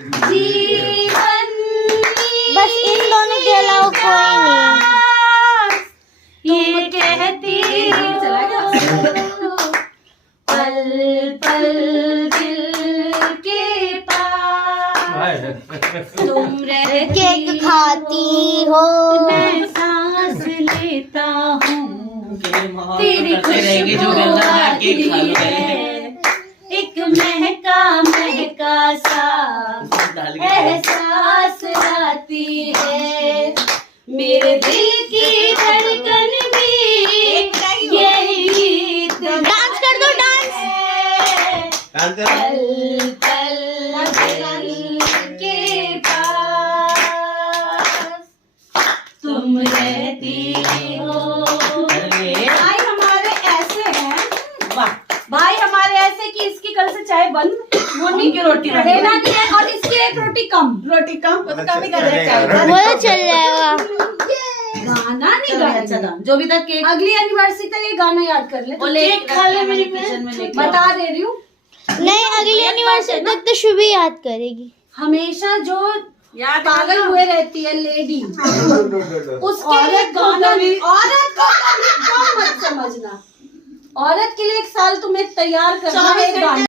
जीवन बस इन दोनों के अलावा कोई नहीं। ये कहती पल पल दिल के पास तुम रहती केक खाती हो, मैं सांस लेता हूँ तेरी खुशबू आती है, एक महका महका सा एहसास आती है, मेरे दिल की धड़कन भी यही डांस कर दो, डांस। पल पल दिल के पास तुम रहती हो। भाई हमारे ऐसे हैं, वाह भाई हमारे ऐसे कि इसकी कल से चाय बंद, मोनी की रोटी देना नहीं है और इसकी एक रोटी कम वो तो कम ही कर रहे चाय वो तो चल जाएगा। गाना नहीं गाया चला जो भी तक केक अगली एनिवर्सरी तक ये गाना याद कर ले, केक खा ले मेरी बहन, बता दे रही हूँ। नहीं, अगली एनिवर्सरी तक तो शुभ ही याद करेगी। हमेशा जो पागल हुए रहती है लेडी उसके लिए गाना नहीं, औरत को कम मत समझना, औरत के लिए एक साल तुम्हें तैयार करना है गाना।